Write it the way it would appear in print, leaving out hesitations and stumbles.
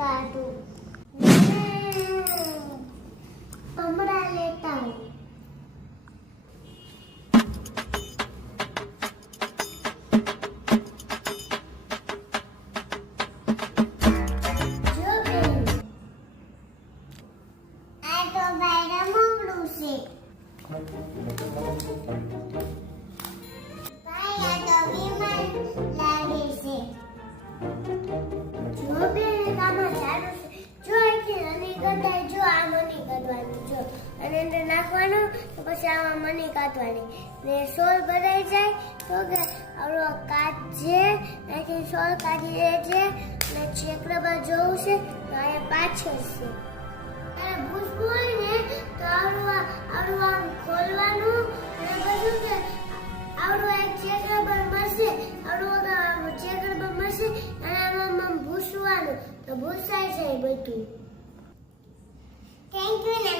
કાઢું હમણાં લેતા હું જો બેન આ તો ભાઈના મોકલું છે ભાઈ આ તો વિમાન લાગે છે જો બેન આમાં સારું છે જો અહીંથી મની કઢાય જો આ મની કાઢવાની જો અને અંદર નાખવાનું તો પછી આમાં મની કાઢવાની ને સોલ ભરાઈ જાય તો કે આવડો કાઢજે અહીંથી સોલ કાઢી લેજે ને ચેકડામાં જોવું છે તો અહીંયા પાછળ છે ત્યારે ભૂસવું હોય ને તો આવડું આમ ખોલવાનું અને બધું કે આવડું એક ચેકડામાં મળશે આવડું ચેકડામાં મળશે અને આમાં ભૂસવાનું તો ભૂસાઈ જાય બધું થેન્ક યુ ને